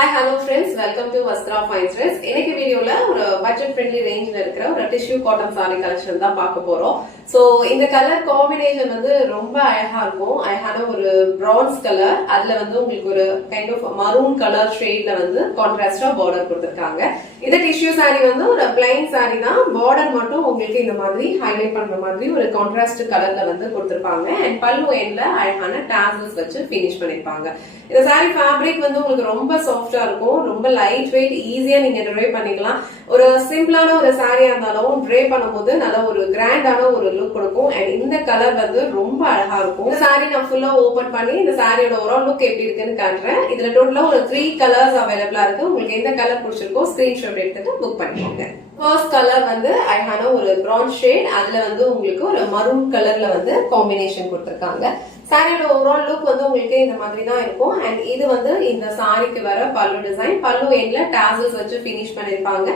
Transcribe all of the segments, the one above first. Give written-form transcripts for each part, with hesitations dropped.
Hi, hello friends. Welcome to Vastra Fine Threads. இன்னைக்கு வீடியோல ஒரு பட்ஜெட் ஃப்ரெண்ட்லி ரேஞ்ச்ல இருக்கிற ஒரு டிஷ்யூ காட்டன் சாரி கலெக்ஷன் தான் பார்க்க போறோம். சோ இந்த கலர் காம்பினேஷன் வந்து ரொம்ப அழகா இருக்கும். அழகான ஒரு பிரான்ஸ் கலர், அதுல வந்து உங்களுக்கு ஒரு கைண்ட் ஆஃப் மரூன் கலர் ஷேட்ல வந்து கான்ட்ராஸ்டா பார்டர் கொடுத்திருக்காங்க. இந்த டிஷ்யூ சாரி வந்து ஒரு பிளைன் சாரி தான். பார்டர் மட்டும் உங்களுக்கு இந்த மாதிரி ஹைலைட் பண்ற மாதிரி ஒரு கான்ட்ராஸ்ட் கலர்ல வந்து கொடுத்திருப்பாங்க. அண்ட் பல்லு எண்ட்ல அழகான டாசல்ஸ் வச்சு ஃபினிஷ் பண்ணிருப்பாங்க. இந்த சாரி ஃபேப்ரிக் வந்து உங்களுக்கு ரொம்ப சாஃப்டா இருக்கும். ரொம்ப லைட் வெயிட், ஈஸியா நீங்க ட்ரை பண்ணிக்கலாம். ஒரு சிம்பிளான ஒரு சாரியா இருந்தாலும் ட்ரை பண்ணும்போது நல்ல ஒரு கிராண்டான ஒரு லுக் கொடுக்கும். அண்ட் இந்த கலர் வந்து ரொம்ப அழகா இருக்கும். இந்த சாரி நான் ஃபுல்லா ஓபன் பண்ணி இந்த சாரியோட ஓவரால் லுக் எப்படி இருக்குன்னு காட்டுறேன். இதுல டோட்டலா ஒரு 3 கலர்ஸ் அவைலபிளா இருக்கு. உங்களுக்கு எந்த கலர் பிடிச்சிருக்கோ ஸ்கிரீன்ஷாட் எடுத்துட்டு புக் பண்ணிக்கோங்க. ஃபர்ஸ்ட் கலர் வந்து அழகான ஒரு பிரான்ஸ் ஷேட், அதுல வந்து உங்களுக்கு ஒரு மரூன் கலர்ல வந்து காம்பினேஷன் கொடுத்திருக்காங்க. சாரியோட ஓவரால் லுக் வந்து உங்களுக்கு இந்த மாதிரி தான் இருக்கும். அண்ட் இது வந்து இந்த சாரிக்கு வர பல்லு டிசைன். பல்லு எண்ட்ல டாசல்ஸ் வச்சு பினிஷ் பண்ணிருப்பாங்க.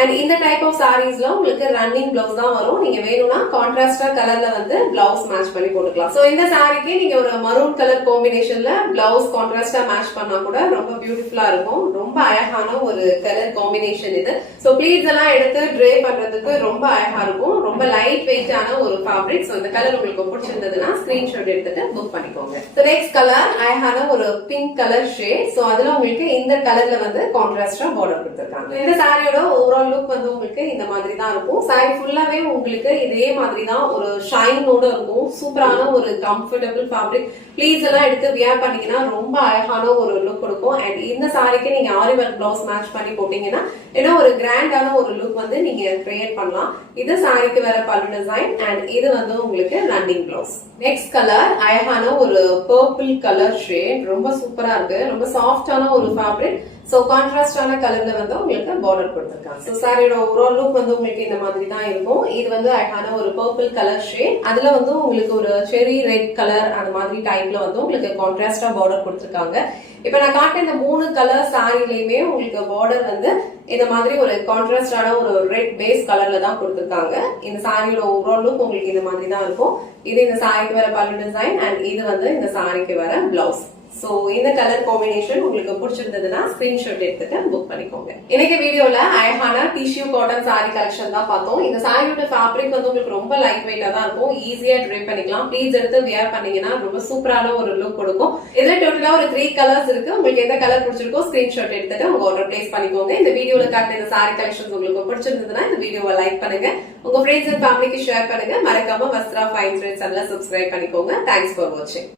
அண்ட் இந்த டைப் ஆஃப் சாரீஸ்ல உங்களுக்கு ரன்னிங் பிளவுஸ் தான் வரும். நீங்க வேணும்னா கான்ட்ராஸ்டா கலர்ல வந்து பிளவுஸ் மேட்ச் பண்ணி போட்டுக்கலாம். சோ இந்த சாரிக்கு நீங்க ஒரு மரூன் கலர் காம்பினேஷன்ல பிளவுஸ் கான்ட்ராஸ்டா மேட்ச் பண்ணா கூட ரொம்ப பியூட்டிஃபுல்லா இருக்கும். ரொம்ப அழகான ஒரு கலர் காம்பினேஷன் இது. சோ ப்ளீட்ஸ் எல்லாம் எடுத்து ட்ரே பண்றதுக்கு ரொம்ப அழகா இருக்கும். ரொம்ப லைட் வெயிட்டான ஒரு ஃபேப்ரிக். சோ இந்த கலர் உங்களுக்கு பிடிச்சிருந்ததுன்னா ஸ்கிரீன்ஷாட் எடுத்துட்டு புக் பண்ணிக்கோங்க. சோ நெக்ஸ்ட் கலர் அழகான ஒரு பிங்க் கலர் ஷேட். சோ அதுல உங்களுக்கு இந்த கலர்ல வந்து கான்ட்ராஸ்டா பார்டர் கொடுத்திருக்காங்க. இந்த சாரியோட ஓவரால் லுக் வந்து உங்களுக்கு இந்த மாதிரி தான் இருக்கும். சாரி ஃபுல்லாவே உங்களுக்கு இதே மாதிரி தான் ஒரு ஷைனோட இருக்கும். சூப்பரான ஒரு கம்ஃபர்டபிள் ஃபேப்ரிக். ப்ளீட்ஸ் எல்லாம் எடுத்து வியர் பண்ணீங்கன்னா ரொம்ப அழகான ஒரு லுக் கொடுக்கும். அண்ட் இந்த சாரிக்கு நீங்க ஆரி ஒர்க் பிளவுஸ் மேட்ச் பண்ணி போட்டீங்கன்னா ஏன்னா ஒரு கிராண்டான ஒரு லுக் வந்து நீங்க கிரியேட் பண்ணலாம். இது சாரிக்கு வர பல்லு டிசைன். அண்ட் இது வந்து உங்களுக்கு ரன்னிங் பிளவுஸ். நெக்ஸ்ட் கலர் அழகான ஒரு பர்பிள் கலர் ஷேட். ரொம்ப சூப்பரா இருக்கு. ரொம்ப சாஃப்டான ஒரு ஃபேப்ரிக். சோ கான்ட்ராஸ்டான கலர்ல வந்து உங்களுக்கு பார்டர் கொடுத்திருக்காங்க. சோ சாரியோட ஓவரால் லுக் வந்து உங்களுக்கு இந்த மாதிரி தான் இருக்கும். இது வந்து அழகான ஒரு பர்பிள் கலர் ஷேட். அதுல வந்து உங்களுக்கு ஒரு செரி ரெட் கலர் அந்த மாதிரி டைப்ல வந்து உங்களுக்கு கான்ட்ராஸ்டா பார்டர் கொடுத்திருக்காங்க. இப்ப நான் காட்ட இந்த 3 கலர் சாரிலயுமே உங்களுக்கு பார்டர் வந்து இந்த மாதிரி ஒரு கான்ட்ராஸ்டான ஒரு ரெட் பேஸ் கலர்ல தான் கொடுத்திருக்காங்க. இந்த சாரியோட ஓவரால் லுக் உங்களுக்கு இந்த மாதிரி தான் இருக்கும். இது இந்த சாரிக்கு வர பல்லு டிசைன். அண்ட் இது வந்து இந்த சாரிக்கு வர பிளவுஸ். சோ இந்த கலர் காம்பினேஷன் உங்களுக்கு பிடிச்சிருந்ததுன்னா ஸ்கிரீன்ஷாட் எடுத்துட்டு புக் பண்ணிக்கோங்க. இன்னைக்கு வீடியோல அழகான டிஷ்யூ காட்டன் சாரி கலெக்ஷன் தான் பார்த்தோம். இந்த சாரியோட ஃபேப்ரிக் வந்து உங்களுக்கு ரொம்ப லைட் வெயிட்டா தான் இருக்கும். ஈஸியா ட்ரை பண்ணிக்கலாம். ப்ளீஸ் எடுத்து வியர் பண்ணீங்கன்னா ரொம்ப சூப்பரான ஒரு லுக் கொடுக்கும். இதுல டோட்டலா ஒரு 3 கலர்ஸ் இருக்கு. உங்களுக்கு எந்த கலர் பிடிச்சிருக்கோ ஸ்கிரீன்ஷாட் எடுத்துட்டு உங்க ஆர்டர் பிளேஸ் பண்ணிக்கோங்க. இந்த வீடியோல காட்டின இந்த சாரி கலெக்ஷன்ஸ் உங்களுக்கு பிடிச்சிருந்ததுன்னா இந்த வீடியோவை லைக் பண்ணுங்க. உங்க ஃப்ரெண்ட்ஸ் அண்ட் ஃபேமிலிக்கு ஷேர் பண்ணுங்க. மறக்காம வஸ்த்ரா ஃபைன் த்ரெட்ஸ் சேனலை சப்ஸ்கிரைப் பண்ணிக்கோங்க. தேங்க்ஸ் ஃபார் வாட்சிங்.